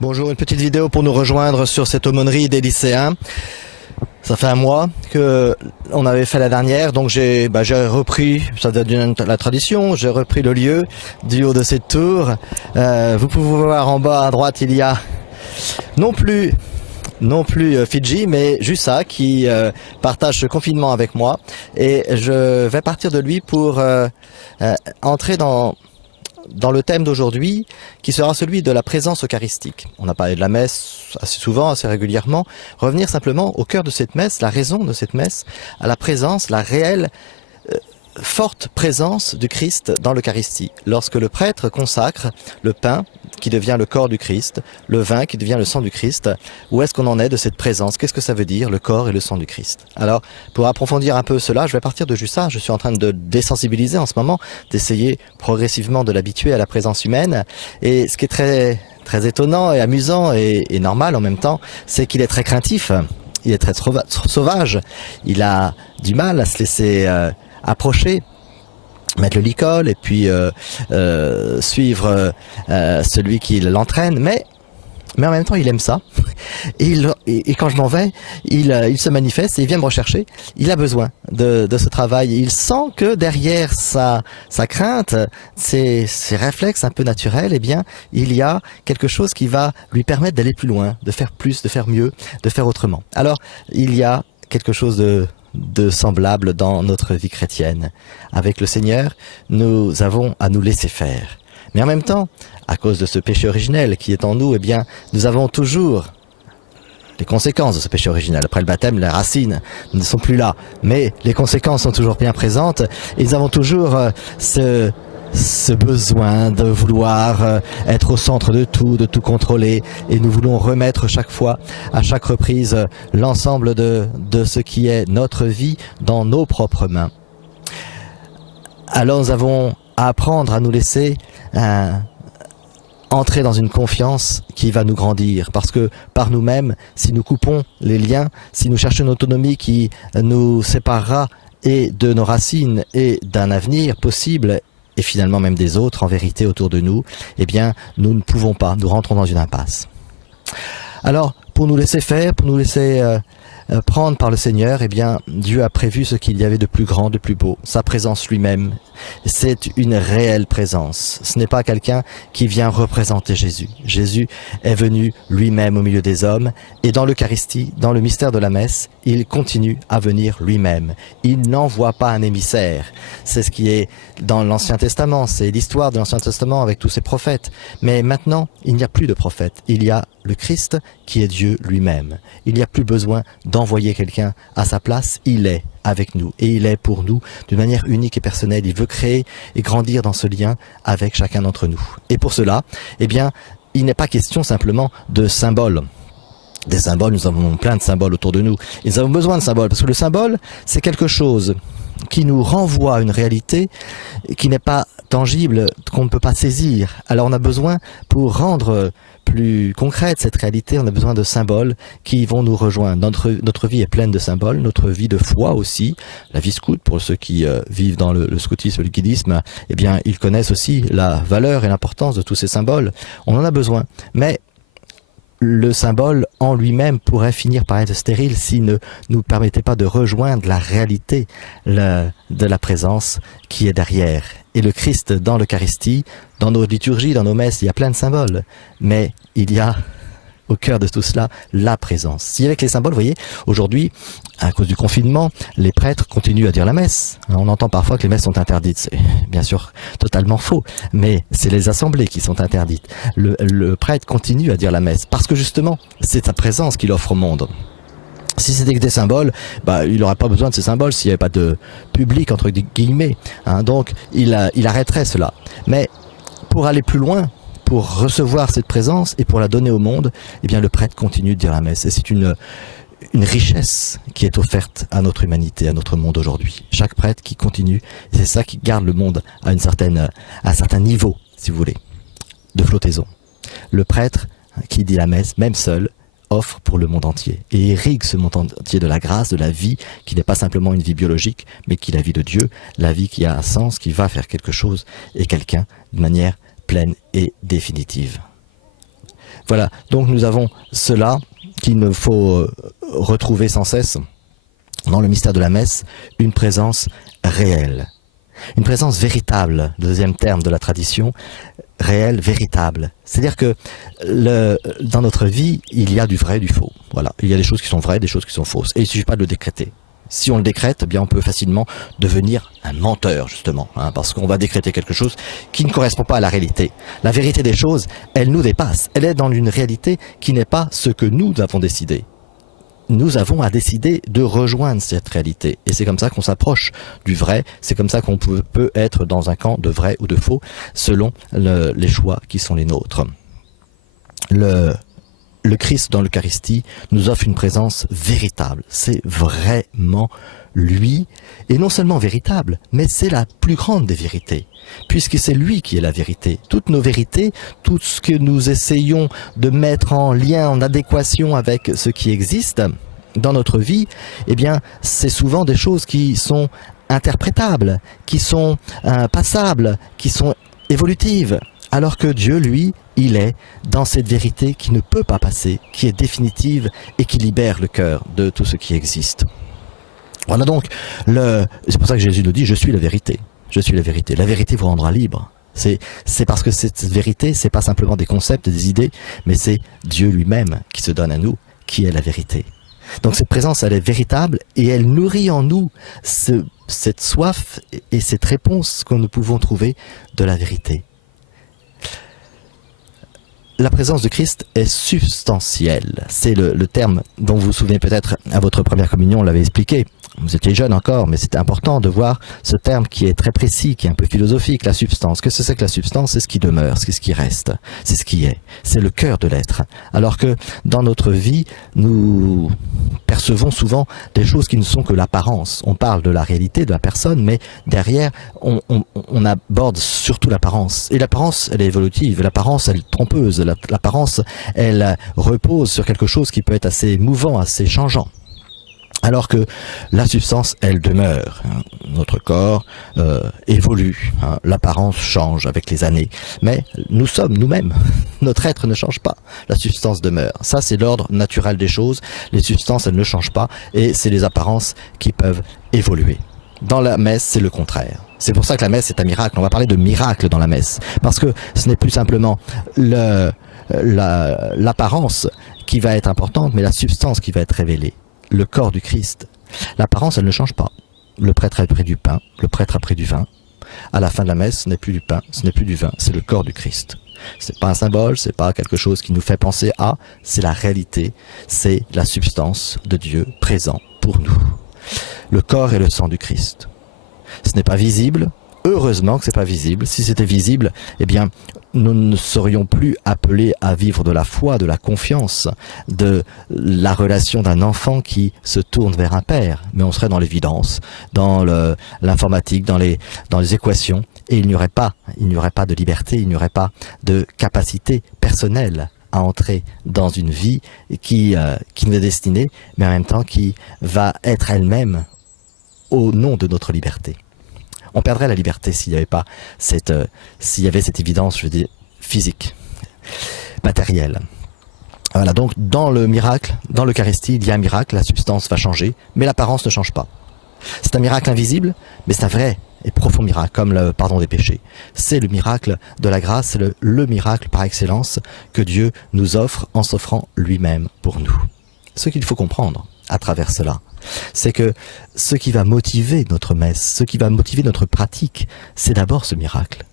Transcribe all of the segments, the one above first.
Bonjour, une petite vidéo pour nous rejoindre sur cette aumônerie des lycéens. Ça fait un mois que on avait fait la dernière, donc j'ai repris, ça devient la tradition, j'ai repris le lieu du haut de cette tour. Vous pouvez voir en bas à droite, il y a non plus Fidji, mais Jussa qui partage ce confinement avec moi. Et je vais partir de lui pour entrer dans le thème d'aujourd'hui, qui sera celui de la présence eucharistique. On a parlé de la messe assez souvent, assez régulièrement. Revenir simplement au cœur de cette messe, la raison de cette messe, à la présence, la réelle, forte présence du Christ dans l'Eucharistie. Lorsque le prêtre consacre le pain qui devient le corps du Christ, le vin qui devient le sang du Christ, où est-ce qu'on en est de cette présence? Qu'est-ce que ça veut dire, le corps et le sang du Christ? Alors, pour approfondir un peu cela, je vais partir de Jussa. Je suis en train de désensibiliser en ce moment, d'essayer progressivement de l'habituer à la présence humaine. Et ce qui est très étonnant et amusant et normal en même temps, c'est qu'il est très craintif. Il est très sauvage. Il a du mal à se laisser approcher, mettre le licol et puis suivre celui qui l'entraîne, mais en même temps il aime ça et quand je m'en vais il se manifeste et il vient me rechercher. Il a besoin de ce travail. Il sent que derrière sa crainte, ses réflexes un peu naturels, eh bien il y a quelque chose qui va lui permettre d'aller plus loin, de faire plus, de faire mieux, de faire autrement. Alors il y a quelque chose de semblable dans notre vie chrétienne. Avec le Seigneur, nous avons à nous laisser faire. Mais en même temps, à cause de ce péché originel qui est en nous, eh bien, nous avons toujours les conséquences de ce péché originel. Après le baptême, les racines ne sont plus là, mais les conséquences sont toujours bien présentes. Et nous avons toujours ce besoin de vouloir être au centre de tout contrôler, et nous voulons remettre chaque fois, à chaque reprise, l'ensemble de ce qui est notre vie dans nos propres mains. Alors nous avons à apprendre à nous laisser entrer dans une confiance qui va nous grandir, parce que par nous-mêmes, si nous coupons les liens, si nous cherchons une autonomie qui nous séparera et de nos racines et d'un avenir possible, et finalement même des autres en vérité autour de nous, eh bien nous ne pouvons pas, nous rentrons dans une impasse. Alors pour nous laisser faire, pour nous laisser prendre par le Seigneur, eh bien Dieu a prévu ce qu'il y avait de plus grand, de plus beau, sa présence lui-même. C'est une réelle présence. Ce n'est pas quelqu'un qui vient représenter Jésus. Jésus est venu lui-même au milieu des hommes, et dans l'Eucharistie, dans le mystère de la messe, il continue à venir lui-même. Il n'envoie pas un émissaire. C'est ce qui est dans l'Ancien Testament, c'est l'histoire de l'Ancien Testament avec tous ses prophètes. Mais maintenant, il n'y a plus de prophètes. Il y a le Christ qui est Dieu lui-même. Il n'y a plus besoin d'envoyer quelqu'un à sa place. Il est avec nous et il est pour nous d'une manière unique et personnelle. Il veut créer et grandir dans ce lien avec chacun d'entre nous. Et pour cela, eh bien, il n'est pas question simplement de symboles. Des symboles, nous avons plein de symboles autour de nous. Et nous avons besoin de symboles parce que le symbole, c'est quelque chose qui nous renvoie à une réalité qui n'est pas tangible, qu'on ne peut pas saisir. Alors on a besoin, pour rendre plus concrète cette réalité, on a besoin de symboles qui vont nous rejoindre. Notre vie est pleine de symboles, notre vie de foi aussi. La vie scout, pour ceux qui vivent dans le scoutisme, le guidisme, eh bien ils connaissent aussi la valeur et l'importance de tous ces symboles. On en a besoin, mais le symbole en lui-même pourrait finir par être stérile s'il ne nous permettait pas de rejoindre la réalité de la présence qui est derrière. Et le Christ dans l'Eucharistie, dans nos liturgies, dans nos messes, il y a plein de symboles, mais il y a au cœur de tout cela la présence. Si avec les symboles, vous voyez, aujourd'hui, à cause du confinement, les prêtres continuent à dire la messe. On entend parfois que les messes sont interdites. C'est bien sûr totalement faux, mais c'est les assemblées qui sont interdites. Le prêtre continue à dire la messe parce que justement, c'est sa présence qu'il offre au monde. Si c'était que des symboles, il n'aurait pas besoin de ces symboles s'il n'y avait pas de public, entre guillemets. Donc, il arrêterait cela. Mais pour aller plus loin, pour recevoir cette présence et pour la donner au monde, eh bien le prêtre continue de dire la messe. Et c'est une richesse qui est offerte à notre humanité, à notre monde aujourd'hui. Chaque prêtre qui continue, c'est ça qui garde le monde à un certain niveau, si vous voulez, de flottaison. Le prêtre qui dit la messe, même seul, offre pour le monde entier et irrigue ce monde entier de la grâce, de la vie qui n'est pas simplement une vie biologique, mais qui est la vie de Dieu, la vie qui a un sens, qui va faire quelque chose et quelqu'un de manière pleine et définitive. Voilà, donc nous avons cela qu'il nous faut retrouver sans cesse dans le mystère de la messe, une présence réelle. Une présence véritable, le deuxième terme de la tradition, réelle, véritable. C'est-à-dire que dans notre vie, il y a du vrai et du faux. Voilà, il y a des choses qui sont vraies, des choses qui sont fausses. Et il ne suffit pas de le décréter. Si on le décrète, eh bien on peut facilement devenir un menteur, justement, parce qu'on va décréter quelque chose qui ne correspond pas à la réalité. La vérité des choses, elle nous dépasse. Elle est dans une réalité qui n'est pas ce que nous avons décidé. Nous avons à décider de rejoindre cette réalité. Et c'est comme ça qu'on s'approche du vrai, c'est comme ça qu'on peut être dans un camp de vrai ou de faux, selon les choix qui sont les nôtres. Le Christ dans l'Eucharistie nous offre une présence véritable. C'est vraiment lui, et non seulement véritable, mais c'est la plus grande des vérités, puisque c'est lui qui est la vérité. Toutes nos vérités, tout ce que nous essayons de mettre en lien, en adéquation avec ce qui existe dans notre vie, eh bien, c'est souvent des choses qui sont interprétables, qui sont passables, qui sont évolutives. Alors que Dieu, lui, il est dans cette vérité qui ne peut pas passer, qui est définitive et qui libère le cœur de tout ce qui existe. Voilà donc, c'est pour ça que Jésus nous dit, je suis la vérité. Je suis la vérité. La vérité vous rendra libre. C'est parce que cette vérité, c'est pas simplement des concepts, des idées, mais c'est Dieu lui-même qui se donne à nous, qui est la vérité. Donc cette présence, elle est véritable et elle nourrit en nous cette soif et cette réponse que nous pouvons trouver de la vérité. La présence de Christ est substantielle. C'est le terme dont vous vous souvenez peut-être à votre première communion, on l'avait expliqué. Vous étiez jeune encore, mais c'était important de voir ce terme qui est très précis, qui est un peu philosophique, la substance. Qu'est-ce que c'est que la substance? C'est ce qui demeure, c'est ce qui reste, c'est ce qui est. C'est le cœur de l'être. Alors que dans notre vie, nous percevons souvent des choses qui ne sont que l'apparence. On parle de la réalité de la personne, mais derrière, on aborde surtout l'apparence. Et l'apparence, elle est évolutive. L'apparence, elle est trompeuse. L'apparence, elle repose sur quelque chose qui peut être assez mouvant, assez changeant. Alors que la substance, elle demeure. Notre corps évolue, l'apparence change avec les années. Mais nous sommes nous-mêmes. Notre être ne change pas. La substance demeure. Ça, c'est l'ordre naturel des choses. Les substances, elles ne changent pas. Et c'est les apparences qui peuvent évoluer. Dans la messe, c'est le contraire. C'est pour ça que la messe est un miracle. On va parler de miracle dans la messe. Parce que ce n'est plus simplement l'apparence qui va être importante, mais la substance qui va être révélée. Le corps du Christ. L'apparence, elle ne change pas. Le prêtre a pris du pain, le prêtre a pris du vin. À la fin de la messe, ce n'est plus du pain, ce n'est plus du vin, c'est le corps du Christ. C'est pas un symbole, c'est pas quelque chose qui nous fait penser à, c'est la réalité, c'est la substance de Dieu présent pour nous. Le corps et le sang du Christ. Ce n'est pas visible. Heureusement que c'est pas visible. Si c'était visible, eh bien, nous ne serions plus appelés à vivre de la foi, de la confiance, de la relation d'un enfant qui se tourne vers un père. Mais on serait dans l'évidence, dans l'informatique, dans les équations, et il n'y aurait pas de liberté, il n'y aurait pas de capacité personnelle à entrer dans une vie qui nous est destinée, mais en même temps qui va être elle-même au nom de notre liberté. On perdrait la liberté s'il n'y avait pas s'il y avait cette évidence, je veux dire, physique, matérielle. Voilà, donc dans le miracle, dans l'Eucharistie, il y a un miracle, la substance va changer, mais l'apparence ne change pas. C'est un miracle invisible, mais c'est un vrai et profond miracle, comme le pardon des péchés. C'est le miracle de la grâce, c'est le miracle par excellence que Dieu nous offre en s'offrant lui-même pour nous. Ce qu'il faut comprendre à travers cela, c'est que ce qui va motiver notre messe, ce qui va motiver notre pratique, c'est d'abord ce miracle.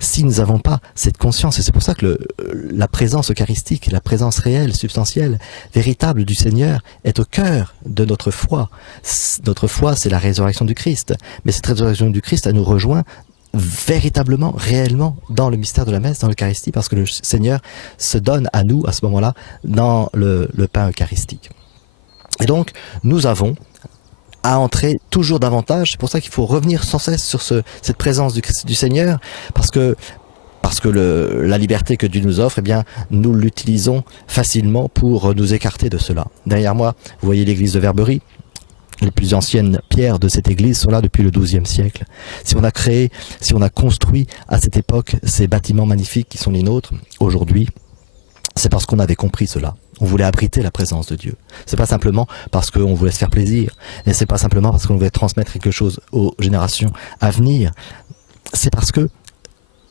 Si nous n'avons pas cette conscience, et c'est pour ça que la présence eucharistique, la présence réelle, substantielle, véritable du Seigneur est au cœur de notre foi. Notre foi, c'est la résurrection du Christ. Mais cette résurrection du Christ, elle nous rejoint véritablement, réellement, dans le mystère de la messe, dans l'Eucharistie, parce que le Seigneur se donne à nous, à ce moment-là, dans le pain eucharistique. Et donc, nous avons à entrer toujours davantage. C'est pour ça qu'il faut revenir sans cesse sur cette présence du Seigneur, parce que la liberté que Dieu nous offre, eh bien, nous l'utilisons facilement pour nous écarter de cela. Derrière moi, vous voyez l'église de Verberie. Les plus anciennes pierres de cette église sont là depuis le XIIe siècle. Si on a construit à cette époque ces bâtiments magnifiques qui sont les nôtres, aujourd'hui, c'est parce qu'on avait compris cela. On voulait abriter la présence de Dieu. C'est pas simplement parce qu'on voulait se faire plaisir, et c'est pas simplement parce qu'on voulait transmettre quelque chose aux générations à venir. C'est parce que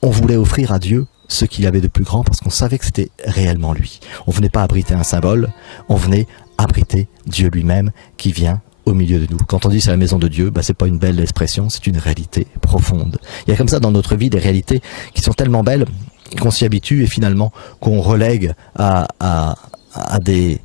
on voulait offrir à Dieu ce qu'il avait de plus grand, parce qu'on savait que c'était réellement lui. On venait pas abriter un symbole, on venait abriter Dieu lui-même qui vient au milieu de nous. Quand on dit c'est la maison de Dieu, c'est pas une belle expression, c'est une réalité profonde. Il y a comme ça dans notre vie des réalités qui sont tellement belles qu'on s'y habitue et finalement qu'on relègue à des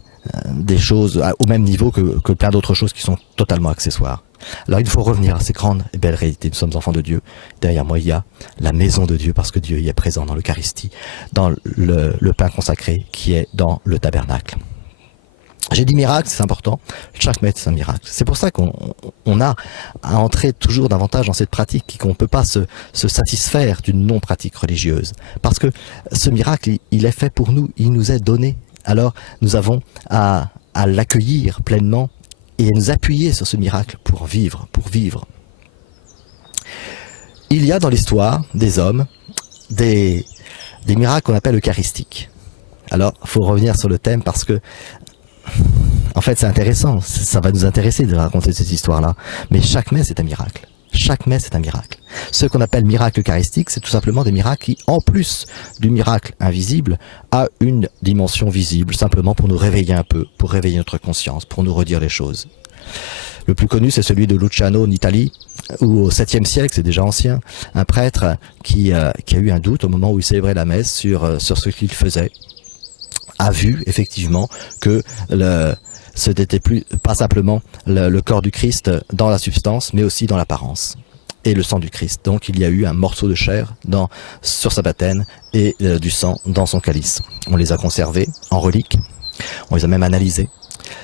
choses au même niveau que plein d'autres choses qui sont totalement accessoires. Alors il faut revenir à ces grandes et belles réalités. Nous sommes enfants de Dieu. Derrière moi, il y a la maison de Dieu parce que Dieu y est présent dans l'Eucharistie, dans le pain consacré qui est dans le tabernacle. J'ai dit miracle, c'est important. Chaque messe, c'est un miracle. C'est pour ça qu'on a à entrer toujours davantage dans cette pratique, qu'on ne peut pas se satisfaire d'une non-pratique religieuse. Parce que ce miracle, il est fait pour nous, il nous est donné. Alors, nous avons à l'accueillir pleinement et à nous appuyer sur ce miracle pour vivre. Il y a dans l'histoire des hommes des miracles qu'on appelle eucharistiques. Alors, il faut revenir sur le thème parce que en fait, c'est intéressant, ça va nous intéresser de raconter cette histoire-là. Mais chaque messe est un miracle. Chaque messe est un miracle. Ce qu'on appelle miracle eucharistique, c'est tout simplement des miracles qui, en plus du miracle invisible, a une dimension visible, simplement pour nous réveiller un peu, pour réveiller notre conscience, pour nous redire les choses. Le plus connu, c'est celui de Luciano en Italie, où au 7e siècle, c'est déjà ancien, un prêtre qui a eu un doute au moment où il célébrait la messe sur ce qu'il faisait, a vu effectivement que ce n'était pas simplement le corps du Christ dans la substance, mais aussi dans l'apparence, et le sang du Christ. Donc il y a eu un morceau de chair sur sa patène et du sang dans son calice. On les a conservés en reliques, on les a même analysés.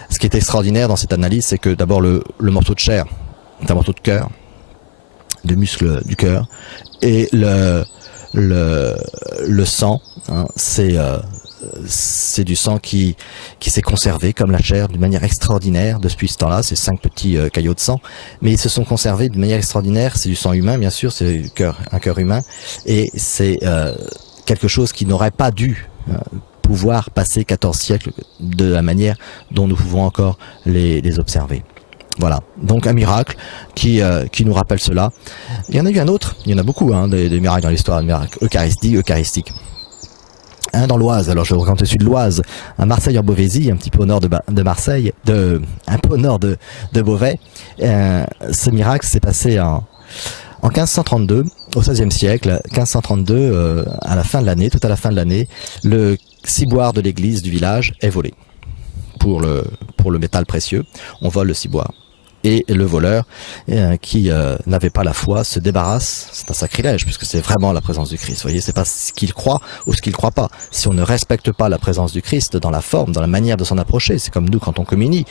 Ce qui est extraordinaire dans cette analyse, c'est que d'abord le morceau de chair, c'est un morceau de cœur, de muscle du cœur, et le sang, hein, c'est du sang qui s'est conservé comme la chair d'une manière extraordinaire depuis ce temps-là. C'est 5 petits caillots de sang, mais ils se sont conservés d'une manière extraordinaire. C'est du sang humain, bien sûr, c'est un cœur humain, et c'est quelque chose qui n'aurait pas dû pouvoir passer 14 siècles de la manière dont nous pouvons encore les observer. Voilà, donc un miracle qui nous rappelle cela. Il y en a eu un autre, il y en a beaucoup, des miracles dans l'histoire, des miracles eucharistiques. Dans l'Oise, alors je vais vous raconter celui de l'Oise, à Marseille en Beauvaisis, un petit peu au nord de Marseille, un peu au nord de Beauvais. Ce miracle s'est passé en 1532, au XVIe siècle, 1532, à la fin de l'année, tout à la fin de l'année, le ciboire de l'église du village est volé pour le métal précieux. On vole le ciboire. Et le voleur, qui n'avait pas la foi, se débarrasse. C'est un sacrilège, puisque c'est vraiment la présence du Christ. Vous voyez, c'est pas ce qu'il croit ou ce qu'il croit pas. Si on ne respecte pas la présence du Christ dans la forme, dans la manière de s'en approcher, c'est comme nous quand on communie.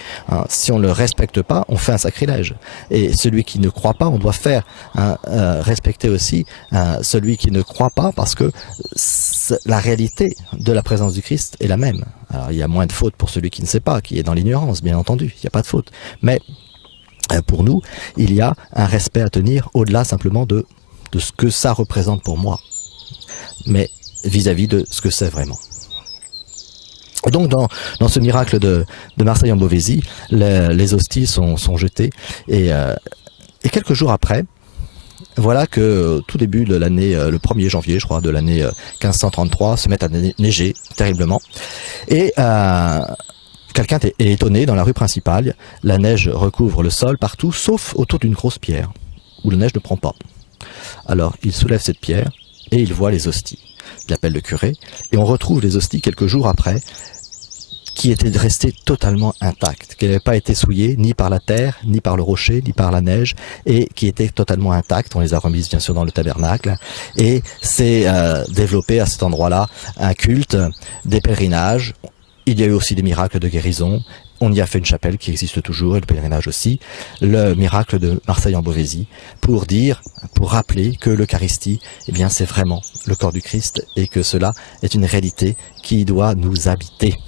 Si on ne le respecte pas, on fait un sacrilège. Et celui qui ne croit pas, on doit faire respecter aussi celui qui ne croit pas, parce que la réalité de la présence du Christ est la même. Alors, il y a moins de fautes pour celui qui ne sait pas, qui est dans l'ignorance, bien entendu. Il n'y a pas de faute. Mais pour nous, il y a un respect à tenir au-delà simplement de ce que ça représente pour moi, mais vis-à-vis de ce que c'est vraiment. Et donc dans ce miracle de Marseille en Beauvaisis, les hosties sont jetées, et quelques jours après, voilà que tout début de l'année, le 1er janvier, je crois, de l'année 1533, se met à neiger terriblement, et quelqu'un est étonné dans la rue principale. La neige recouvre le sol partout, sauf autour d'une grosse pierre, où la neige ne prend pas. Alors, il soulève cette pierre, et il voit les hosties. Il appelle le curé, et on retrouve les hosties quelques jours après, qui étaient restées totalement intactes, qui n'avaient pas été souillées ni par la terre, ni par le rocher, ni par la neige, et qui étaient totalement intactes. On les a remises bien sûr dans le tabernacle, et c'est développé à cet endroit-là un culte, des pèlerinages. Il y a eu aussi des miracles de guérison. On y a fait une chapelle qui existe toujours, et le pèlerinage aussi. Le miracle de Marseille en Beauvaisis, pour rappeler que l'Eucharistie, eh bien, c'est vraiment le corps du Christ, et que cela est une réalité qui doit nous habiter.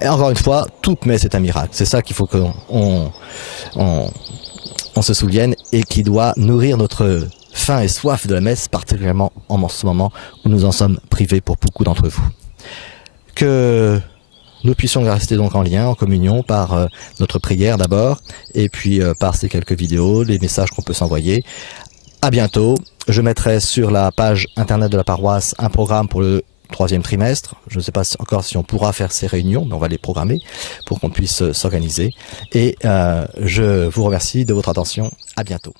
Et encore une fois, toute messe est un miracle. C'est ça qu'il faut qu'on se souvienne, et qui doit nourrir notre faim et soif de la messe, particulièrement en ce moment où nous en sommes privés pour beaucoup d'entre vous. que nous puissions rester donc en lien, en communion par notre prière d'abord, et puis par ces quelques vidéos, les messages qu'on peut s'envoyer. À bientôt. Je mettrai sur la page internet de la paroisse un programme pour le 3e trimestre. Je ne sais pas encore si on pourra faire ces réunions, mais on va les programmer pour qu'on puisse s'organiser. Et je vous remercie de votre attention. À bientôt.